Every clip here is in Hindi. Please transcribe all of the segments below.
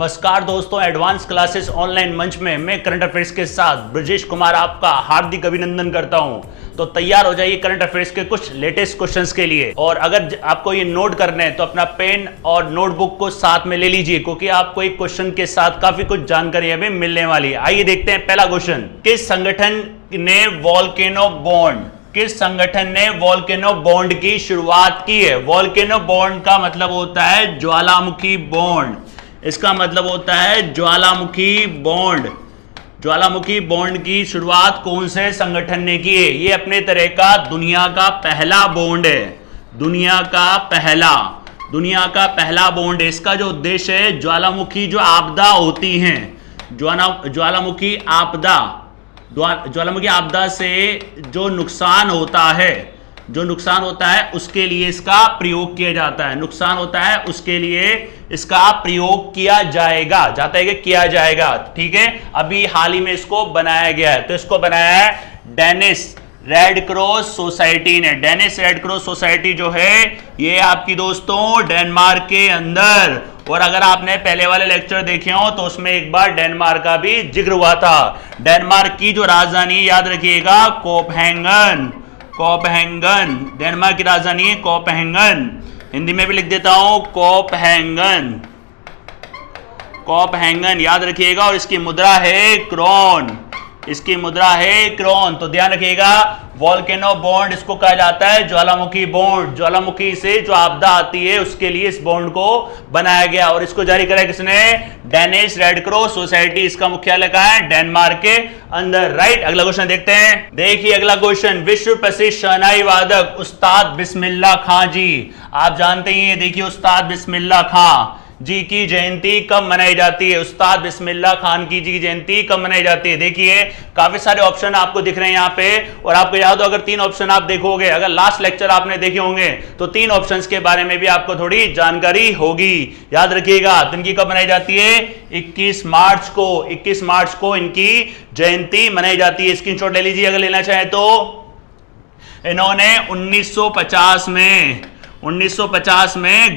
नमस्कार दोस्तों, एडवांस क्लासेस ऑनलाइन मंच में मैं करंट अफेयर्स के साथ ब्रजेश कुमार आपका हार्दिक अभिनंदन करता हूं। तो तैयार हो जाइए करंट अफेयर्स के कुछ लेटेस्ट क्वेश्चंस के लिए। और अगर आपको ये नोट करने हैं तो अपना पेन और नोटबुक को साथ में ले लीजिए, क्योंकि आपको एक क्वेश्चन के साथ काफी कुछ जानकारी अभी मिलने वाली है। आइए देखते हैं पहला क्वेश्चन। किस संगठन ने वोल्केनो बॉन्ड की शुरुआत की है? वोल्केनो बॉन्ड का मतलब होता है ज्वालामुखी बॉन्ड। इसका मतलब होता है ज्वालामुखी बॉन्ड। ज्वालामुखी बॉन्ड की शुरुआत कौन से संगठन ने की है? ये अपने तरह का दुनिया का पहला बॉन्ड है। दुनिया का पहला बॉन्ड है। इसका जो उद्देश्य है, ज्वालामुखी जो आपदा होती हैं, ज्वालामुखी आपदा से जो नुकसान होता है उसके लिए इसका प्रयोग किया जाता है। नुकसान होता है उसके लिए इसका प्रयोग किया जाएगा। ठीक है, अभी हाल ही में इसको बनाया गया है। तो इसको बनाया है डेनिश रेड क्रॉस सोसाइटी ने। डेनिश रेड क्रॉस सोसाइटी जो है ये आपकी दोस्तों डेनमार्क के अंदर। और अगर आपने पहले वाले लेक्चर देखे हो तो उसमें एक बार डेनमार्क का भी जिक्र हुआ था। डेनमार्क की जो राजधानी याद रखिएगा कोपेनहेगन। डेनमार्क की राजधानी है कोपेनहेगन। हिंदी में भी लिख देता हूं कोपेनहेगन याद रखिएगा। और इसकी मुद्रा है क्रोन। तो ध्यान रखिएगा, वोल्केनो बॉन्ड इसको कहा जाता है ज्वालामुखी बॉन्ड। ज्वालामुखी से जो आपदा आती है उसके लिए इस बॉन्ड को बनाया गया। और इसको जारी करा किसने? Danish red cross society. इसका मुख्यालय कहां है? डेनमार्क के अंदर। राइट, अगला क्वेश्चन देखते हैं। देखिए अगला क्वेश्चन, विश्व प्रसिद्ध शहनाई वादक उस्ताद बिस्मिल्लाह खां जी, आप जानते ही हैं। देखिए उस्ताद बिस्मिल्लाह खां जी की जयंती कब मनाई जाती है? उस्ताद बिस्मिल्लाह खान की जी की जयंती कब मनाई जाती है? देखिए काफी सारे ऑप्शन आपको दिख रहे हैं यहाँ पे। और आपको याद हो, अगर 3 ऑप्शन आप देखोगे, अगर लास्ट लेक्चर आपने देखे होंगे तो 3 ऑप्शंस के बारे में भी आपको थोड़ी जानकारी होगी। याद रखिएगा, तो इनकी कब मनाई जाती है? 21 मार्च को इनकी जयंती मनाई जाती है। स्क्रीनशॉट ले लीजिए अगर लेना चाहे तो। इन्होंने 1950 में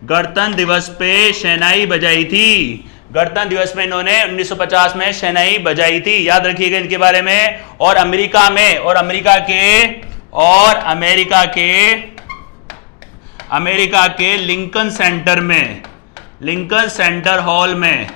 गणतंत्र दिवस पे शहनाई बजाई थी। गणतंत्र दिवस में इन्होंने 1950 में शहनाई बजाई थी। याद रखिएगा इनके बारे में। और अमेरिका के लिंकन सेंटर हॉल में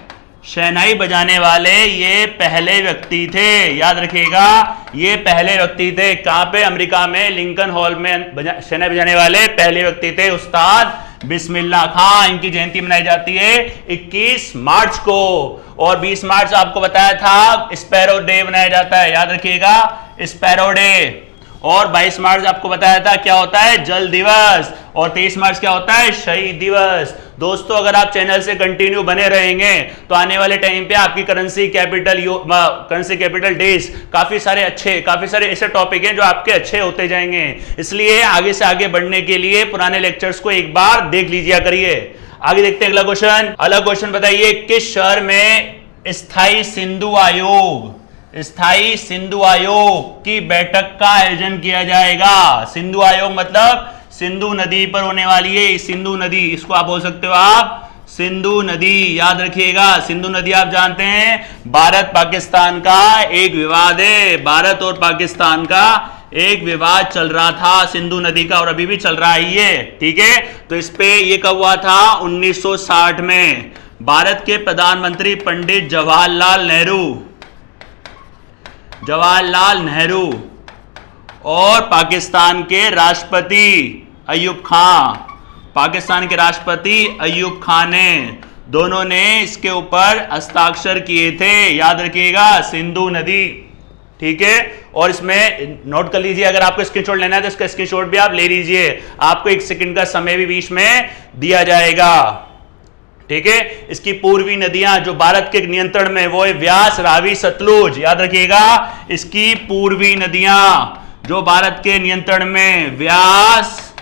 शहनाई बजाने वाले ये पहले व्यक्ति थे। याद रखिएगा, ये पहले व्यक्ति थे। कहां पे? अमेरिका में लिंकन हॉल में शहनाई बजाने वाले पहले व्यक्ति थे उस्ताद बिस्मिल्लाह खां। इनकी जयंती मनाई जाती है 21 मार्च को। और 20 मार्च आपको बताया था स्पैरो डे मनाया जाता है। याद रखिएगा, स्पैरो डे। और 22 मार्च आपको बताया था क्या होता है? जल दिवस। और 23 मार्च क्या होता है? शहीद दिवस। दोस्तों अगर आप चैनल से कंटिन्यू बने रहेंगे तो आने वाले टाइम पे आपकी करेंसी कैपिटल डेज काफी सारे ऐसे टॉपिक हैं जो आपके अच्छे होते जाएंगे। इसलिए आगे से आगे बढ़ने के लिए पुराने लेक्चर्स को एक बार देख लीजिए करिए। आगे देखते हैं अगला क्वेश्चन बताइए, किस शहर में स्थायी सिंधु आयोग की बैठक का आयोजन किया जाएगा? सिंधु आयोग मतलब सिंधु नदी पर होने वाली है। सिंधु नदी, इसको आप बोल सकते हो सिंधु नदी। याद रखिएगा, सिंधु नदी आप जानते हैं भारत पाकिस्तान का एक विवाद है। भारत और पाकिस्तान का एक विवाद चल रहा था सिंधु नदी का, और अभी भी चल रहा है ये। ठीक है, तो इस पे ये कब हुआ था? 1960 में। भारत के प्रधानमंत्री पंडित जवाहरलाल नेहरू और पाकिस्तान के राष्ट्रपति अयूब खान ने दोनों ने इसके ऊपर हस्ताक्षर किए थे। याद रखिएगा, सिंधु नदी। ठीक है, और इसमें नोट कर लीजिए, अगर आपको स्क्रीनशॉट लेना है तो इसका स्क्रीनशॉट भी आप ले लीजिए। आपको 1 सेकंड का समय भी बीच में दिया जाएगा। ठीक है, इसकी पूर्वी नदियां जो भारत के नियंत्रण में वो है व्यास, रावी, सतलुज। याद रखिएगा, इसकी पूर्वी नदियां जो भारत के नियंत्रण में व्यास,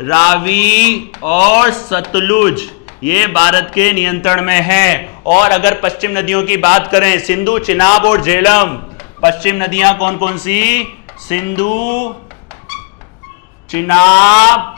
रावी और सतलुज, ये भारत के नियंत्रण में है। और अगर पश्चिम नदियों की बात करें, सिंधु, चिनाब और झेलम। पश्चिम नदियां कौन कौन सी? सिंधु, चिनाब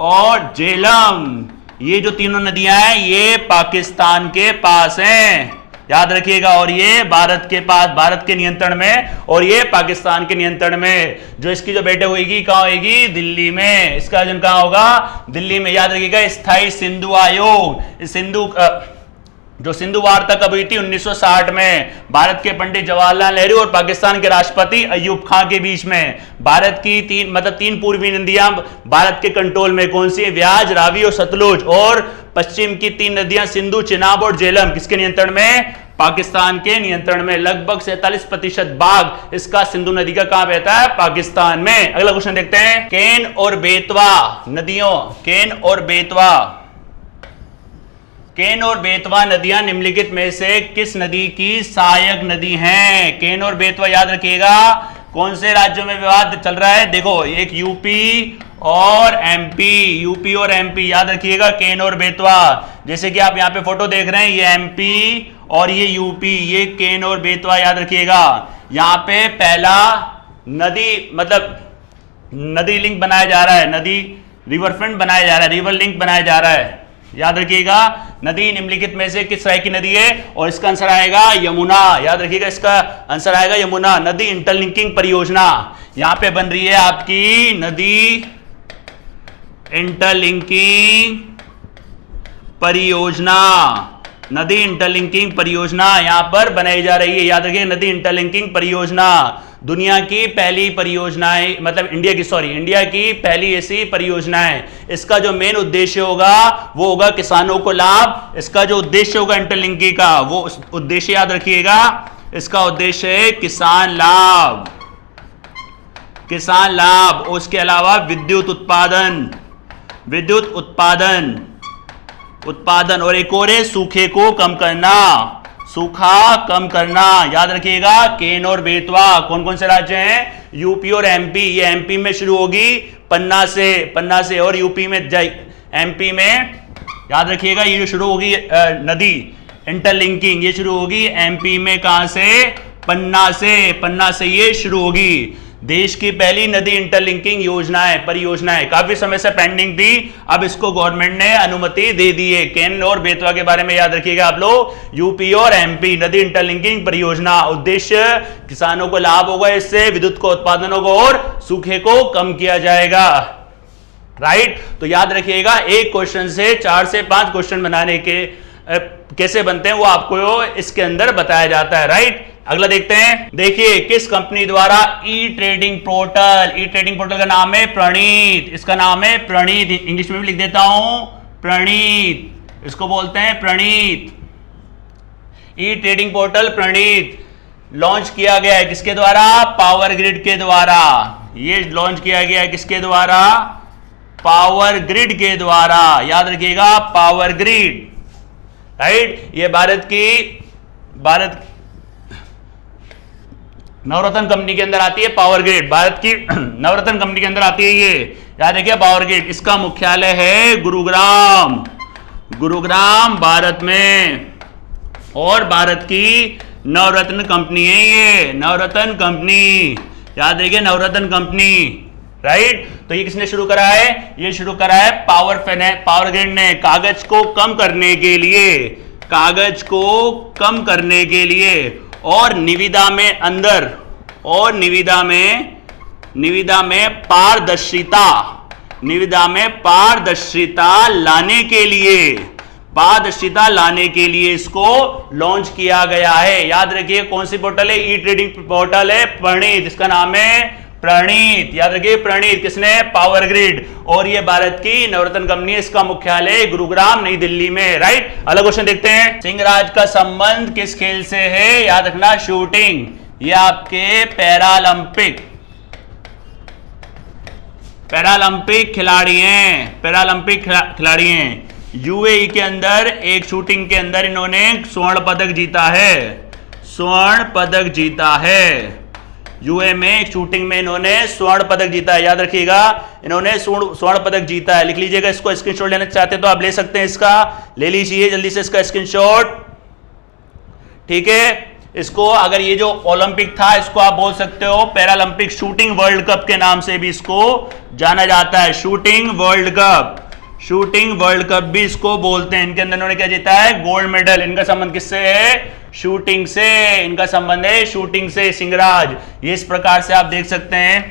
और झेलम। ये जो तीनों नदियां हैं ये पाकिस्तान के पास हैं, याद रखिएगा। और ये भारत के पास, भारत के नियंत्रण में, और ये पाकिस्तान के नियंत्रण में। जो इसकी जो बैठक होगी कहां होगी? दिल्ली में। इसका आयोजन कहां होगा? दिल्ली में। याद रखिएगा स्थायी सिंधु आयोग, जो सिंधु वार्ता कब हुई थी? 1960 में, भारत के पंडित जवाहरलाल नेहरू और पाकिस्तान के राष्ट्रपति अयूब खान के बीच में। भारत की तीन पूर्वी नदियां भारत के कंट्रोल में, कौन सी? व्यास, रावी और सतलुज। और पश्चिम की 3 नदियां सिंधु, चिनाब और झेलम किसके नियंत्रण में? पाकिस्तान के नियंत्रण में। लगभग 47% भाग इसका सिंधु नदी का कहां बहता है? पाकिस्तान में। अगला क्वेश्चन देखते हैं। केन और बेतवा नदियों, केन और बेतवा नदियां निम्नलिखित में से किस नदी की सहायक नदी हैं? केन और बेतवा याद रखिएगा। कौन से राज्यों में विवाद चल रहा है? देखो, एक यूपी और एमपी, याद रखिएगा। केन और बेतवा, जैसे कि आप यहां पे फोटो देख रहे हैं, ये एमपी और ये यूपी, ये केन और बेतवा, याद रखिएगा। यहां पे पहला नदी लिंक बनाया जा रहा है, नदी रिवर फ्रंट बनाया जा रहा है, रिवर लिंक बनाया जा रहा है, याद रखिएगा। नदी निम्नलिखित में से किस तरह की नदी है? और इसका आंसर आएगा यमुना, याद रखिएगा। इसका आंसर आएगा यमुना। नदी इंटरलिंकिंग परियोजना यहां पे बन रही है आपकी, नदी इंटरलिंकिंग परियोजना, नदी इंटरलिंकिंग परियोजना यहां पर बनाई जा रही है, याद रखिए। नदी इंटरलिंकिंग परियोजना दुनिया की पहली परियोजनाएं, मतलब इंडिया की पहली ऐसी परियोजना है। इसका जो मेन उद्देश्य होगा वो होगा किसानों को लाभ। इसका जो उद्देश्य होगा इंटरलिंकिंग का, वो उद्देश्य याद रखिएगा, इसका उद्देश्य है किसान लाभ। उसके अलावा विद्युत उत्पादन और एक और है सूखे को कम करना, याद रखिएगा। केन और बेतवा कौन कौन से राज्य हैं? यूपी और एमपी। ये एमपी में शुरू होगी पन्ना से और यूपी में एमपी में, याद रखिएगा। ये जो शुरू होगी नदी इंटरलिंकिंग, ये शुरू होगी एमपी में, कहां से? पन्ना से ये शुरू होगी। देश की पहली नदी इंटरलिंकिंग परियोजनाएं काफी समय से पेंडिंग थी, अब इसको गवर्नमेंट ने अनुमति दे दी है। केन और बेतवा के बारे में याद रखिएगा आप लोग, यूपी और एमपी नदी इंटरलिंकिंग परियोजना। उद्देश्य किसानों को लाभ होगा, इससे विद्युत को उत्पादन होगा और सूखे को कम किया जाएगा, राइट। तो याद रखिएगा, एक क्वेश्चन से 4 से 5 क्वेश्चन बनाने के कैसे बनते हैं वो आपको इसके अंदर बताया जाता है, राइट। अगला देखते हैं। देखिए, किस कंपनी द्वारा ई ट्रेडिंग पोर्टल का नाम है प्रणीत। इसका नाम है प्रणीत, इंग्लिश में भी लिख देता हूं प्रणीत, इसको बोलते हैं प्रणीत। ई ट्रेडिंग पोर्टल प्रणीत लॉन्च किया गया है किसके द्वारा? पावर ग्रिड के द्वारा। ये लॉन्च किया गया है किसके द्वारा? पावर ग्रिड के द्वारा, याद रखिएगा, पावर ग्रिड, राइट। ये भारत नवरत्न कंपनी के अंदर आती है पावर ग्रिड, भारत की नवरत्न कंपनी के अंदर आती है ये, याद रखिए पावर ग्रिड। इसका मुख्यालय है गुरुग्राम भारत में, और भारत की नवरत्न कंपनी है ये, नवरत्न कंपनी, याद रखिए नवरत्न कंपनी, राइट। तो ये किसने शुरू करा है? ये शुरू करा है पावर ग्रिड ने, कागज को कम करने के लिए और निविदा में पारदर्शिता लाने के लिए इसको लॉन्च किया गया है। याद रखिए कौन सी पोर्टल है? ई ट्रेडिंग पोर्टल है प्रणीत, इसका नाम है प्रणीत, याद रखिए प्रणीत। किसने? पावर ग्रिड, और ये भारत की नवरत्न कंपनी है, इसका मुख्यालय गुरुग्राम नई दिल्ली में, राइट। अगला क्वेश्चन देखते हैं। सिंहराज का संबंध किस खेल से है? याद रखना शूटिंग। ये आपके पैरालंपिक खिलाड़ी हैं। यूएई के अंदर एक शूटिंग के अंदर इन्होंने स्वर्ण पदक जीता है। यूए में एक शूटिंग में इन्होंने स्वर्ण पदक जीता है, याद रखिएगा, इन्होंने स्वर्ण पदक जीता है। लिख लीजिएगा, इसको स्क्रीनशॉट लेना चाहते हैं तो आप ले सकते हैं, इसका ले लीजिए जल्दी से इसका स्क्रीनशॉट, ठीक है। इसको अगर ये जो ओलंपिक था इसको आप बोल सकते हो पैरालंपिक शूटिंग वर्ल्ड कप के नाम से भी इसको जाना जाता है, shooting world cup, shooting world cup भी इसको बोलते हैं। इनके अंदर इन्होंने क्या जीता है? Gold medal. इनका संबंध किससे है? शूटिंग से। इनका संबंध है शूटिंग से। सिंगराज, ये इस प्रकार से आप देख सकते हैं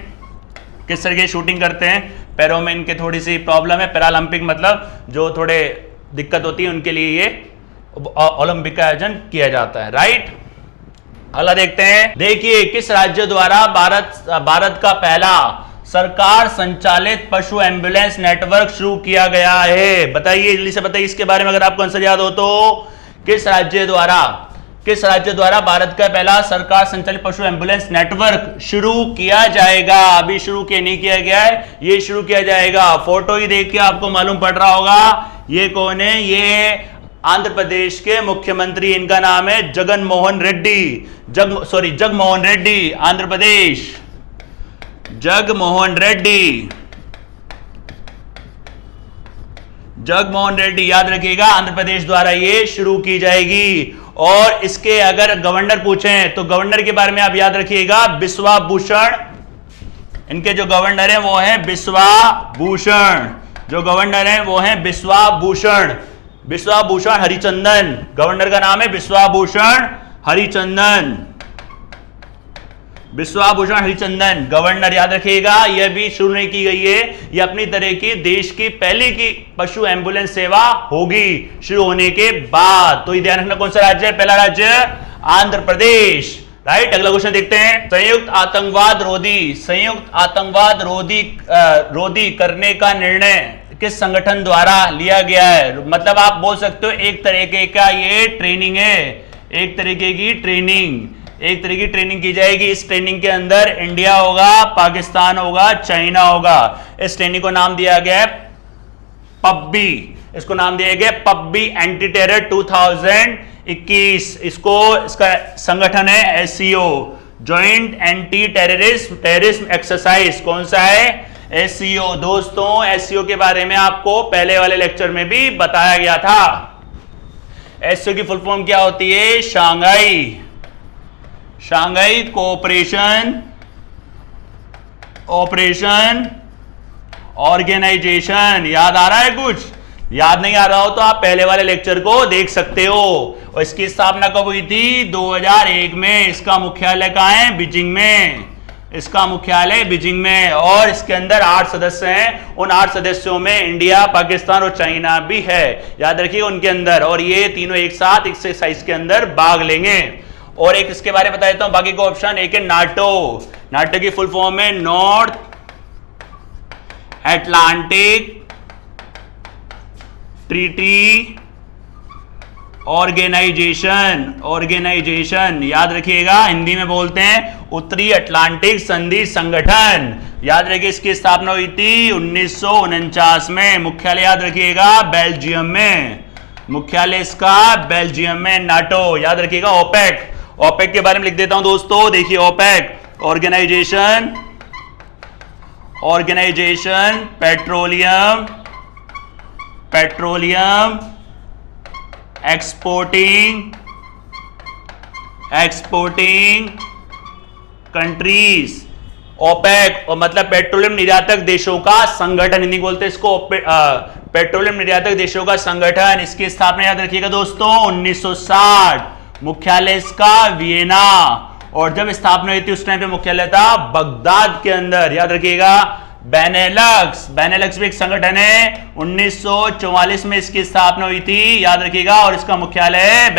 किस तरह की शूटिंग करते हैं। पैरों में इनके थोड़ी सी प्रॉब्लम है। पैरालंपिक मतलब जो थोड़े दिक्कत होती है उनके लिए ये ओलंपिक का आयोजन किया जाता है। राइट, अगला देखते हैं। देखिए किस राज्य द्वारा भारत का पहला सरकार संचालित पशु एम्बुलेंस नेटवर्क शुरू किया गया है? बताइए, जल्दी से बताइए इसके बारे में अगर आपको आंसर याद हो तो। किस राज्य द्वारा भारत का पहला सरकार संचालित पशु एम्बुलेंस नेटवर्क शुरू किया जाएगा? अभी शुरू नहीं किया गया है, ये शुरू किया जाएगा। फोटो ही देख के आपको मालूम पड़ रहा होगा ये कौन है। ये आंध्र प्रदेश के मुख्यमंत्री, इनका नाम है जगनमोहन रेड्डी। जगमोहन रेड्डी, आंध्र प्रदेश, जगमोहन रेड्डी याद रखिएगा, आंध्र प्रदेश द्वारा ये शुरू की जाएगी। और इसके अगर गवर्नर पूछें तो गवर्नर के बारे में आप याद रखिएगा बिस्वा भूषण। इनके जो गवर्नर हैं वो हैं बिस्वा भूषण। जो गवर्नर हैं वो हैं बिस्वा भूषण हरिचंदन। गवर्नर का नाम है बिस्वा भूषण हरिचंदन। गवर्नर याद रखिएगा। यह भी शुरू नहीं की गई है, यह अपनी तरह की देश की पहली की पशु एम्बुलेंस सेवा होगी शुरू होने के बाद। तो ये ध्यान रखना कौन सा राज्य है? पहला राज्य आंध्र प्रदेश। राइट, अगला क्वेश्चन देखते हैं। संयुक्त आतंकवाद रोधी करने का निर्णय किस संगठन द्वारा लिया गया है? मतलब आप बोल सकते हो एक तरीके का ये ट्रेनिंग है, एक तरीके की ट्रेनिंग की जाएगी। इस ट्रेनिंग के अंदर इंडिया होगा, पाकिस्तान होगा, चाइना होगा। इस ट्रेनिंग को नाम दिया गया है पब्बी। इसको नाम दिया गया पब्बी एंटी टेरर 2021। इसका संगठन है SCO, joint anti terrorism exercise. कौन सा है? SCO। दोस्तों SCO के बारे में आपको पहले वाले लेक्चर में भी बताया गया था। SCO की फुल फॉर्म क्या होती है? Shanghai cooperation organisation. याद आ रहा है? कुछ याद नहीं आ रहा हो तो आप पहले वाले लेक्चर को देख सकते हो। और इसकी स्थापना कब हुई थी? 2001 में। इसका मुख्यालय कहाँ है? बीजिंग में। और इसके अंदर 8 सदस्य हैं। उन 8 सदस्यों में इंडिया, पाकिस्तान और चाइना भी है, याद रखिए उनके अंदर। और ये तीनों एक साथ एक्सरसाइज के अंदर भाग लेंगे। और एक इसके बारे में बता देता हूं, बाकी को ऑप्शन। एक है नाटो की फुल फॉर्म है नॉर्थ अटलांटिक ट्रीटी ऑर्गेनाइजेशन। याद रखिएगा, हिंदी में बोलते हैं उत्तरी अटलांटिक संधि संगठन। याद रखिए इसकी स्थापना हुई थी 1949 में। मुख्यालय याद रखिएगा बेल्जियम में। नाटो याद रखिएगा। ओपेक के बारे में लिख देता हूं दोस्तों। देखिए OPEC organisation petroleum exporting countries. OPEC और मतलब पेट्रोलियम निर्यातक देशों का संगठन, हिंदी बोलते हैं इसको पेट्रोलियम निर्यातक देशों का संगठन। इसकी स्थापना याद रखिएगा दोस्तों 1960। मुख्यालय इसका वियना। और जब स्थापना हुई थी उस टाइम पे मुख्यालय था बगदाद के अंदर। याद रखिएगा बेनेलक्स भी एक संगठन है। 1944 में इसकी स्थापना हुई थी, याद रखिएगा। और इसका मुख्यालय है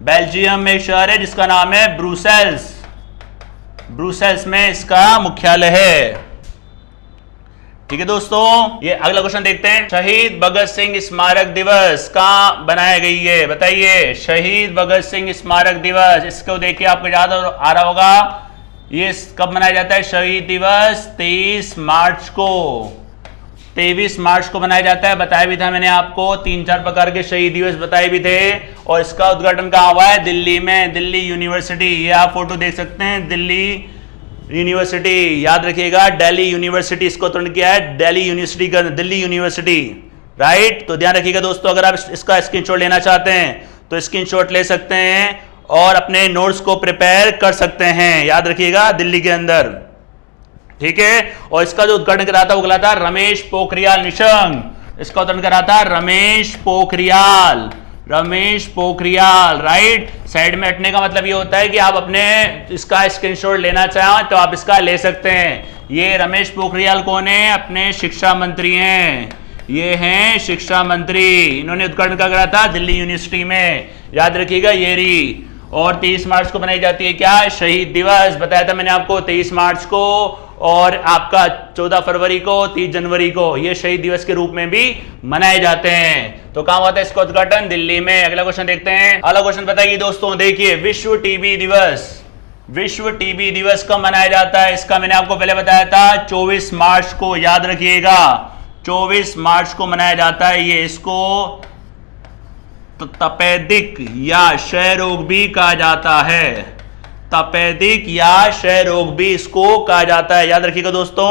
बेल्जियम में एक शहर है जिसका नाम है ब्रुसेल्स में इसका मुख्यालय है। ठीक है दोस्तों, ये अगला क्वेश्चन देखते हैं। शहीद भगत सिंह स्मारक दिवस कहां बनाया गई है? बताइए। शहीद भगत सिंह स्मारक दिवस, इसको देखिए आपको याद आ रहा होगा। ये कब मनाया जाता है? शहीद दिवस 23 मार्च को मनाया जाता है। बताया भी था मैंने आपको, 3-4 प्रकार के शहीद दिवस बताए भी थे। और इसका उद्घाटन कहाँ हुआ है? दिल्ली में, दिल्ली यूनिवर्सिटी। ये आप फोटो देख सकते हैं, दिल्ली यूनिवर्सिटी। याद रखिएगा दिल्ली यूनिवर्सिटी, इसको उत्तीर्ण किया है दिल्ली यूनिवर्सिटी। राइट, तो ध्यान रखिएगा दोस्तों। अगर आप इसका स्क्रीनशॉट लेना चाहते हैं तो स्क्रीनशॉट ले सकते हैं और अपने नोट्स को प्रिपेयर कर सकते हैं। याद रखिएगा दिल्ली के अंदर। ठीक है। और इसका जो उद्घाटन करा था वो करा था रमेश पोखरियाल निशंक। इसका उद्घाटन करा था रमेश पोखरियाल, राइट। साइड में हटने का मतलब ये होता है कि आप अपने इसका स्क्रीनशॉट लेना चाहें तो आप इसका ले सकते हैं। ये रमेश पोखरियाल कौन है? अपने शिक्षा मंत्री हैं, ये हैं शिक्षा मंत्री। इन्होंने उद्घाटन करा था दिल्ली यूनिवर्सिटी में, याद रखिएगा ये रही। और 23 मार्च को मनाई जाती है क्या? शहीद दिवस। बताया था मैंने आपको 23 मार्च को, और आपका 14 फरवरी को, 30 जनवरी को ये शहीद दिवस के रूप में भी मनाए जाते हैं। तो कहां होता है इसका उद्घाटन? दिल्ली में। अगला क्वेश्चन देखते हैं। अगला क्वेश्चन बताइए दोस्तों, देखिए विश्व टीबी दिवस कब मनाया जाता है? इसका मैंने आपको पहले बताया था 24 मार्च को, याद रखिएगा 24 मार्च को मनाया जाता है। ये इसको तपेदिक या क्षय रोग भी कहा जाता है, तपेदिक या क्षय रोग भी इसको कहा जाता है। याद रखिएगा दोस्तों,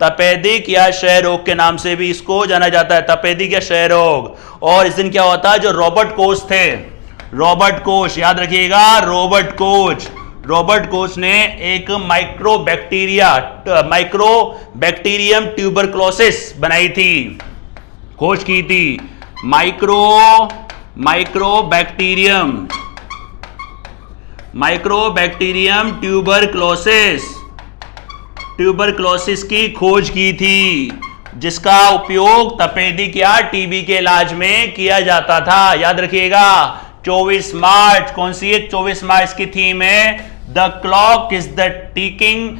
तपेदिक या क्षय रोग के नाम से भी इसको जाना जाता है, तपेदिक या क्षय रोग। और इस दिन क्या होता है? जो रॉबर्ट कोच थे, रॉबर्ट कोच, याद रखिएगा रॉबर्ट कोच ने एक माइक्रोबैक्टीरियम ट्यूबरक्लोसिस बनाई थी, खोज की थी। माइक्रोबैक्टीरियम ट्यूबरक्लोसिस की खोज की थी, जिसका उपयोग तपेदिक या टीबी के इलाज में किया जाता था। याद रखिएगा 24 मार्च, कौन सी है? 24 मार्च की थीम है the clock is ticking.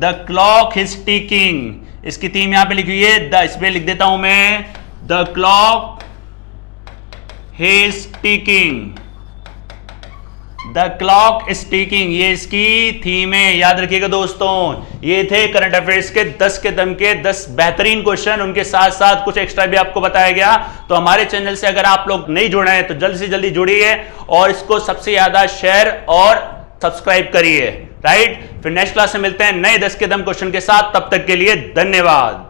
The clock is ticking, इसकी थीम यहां पे लिखी हुई है, इसमें लिख देता हूं मैं, the clock is ticking, the clock is ticking, ये इसकी थीम है। याद रखिएगा दोस्तों, ये थे करंट अफेयर्स के 10 के दम के 10 बेहतरीन क्वेश्चन, उनके साथ साथ कुछ एक्स्ट्रा भी आपको बताया गया। तो हमारे चैनल से अगर आप लोग नहीं जुड़े हैं तो जल्दी से जल्दी जुड़िए और इसको सबसे ज्यादा शेयर और सब्सक्राइब करिए, राइट। फिर नेक्स्ट क्लास में मिलते हैं नए 10 के दम क्वेश्चन के साथ, तब तक के लिए धन्यवाद।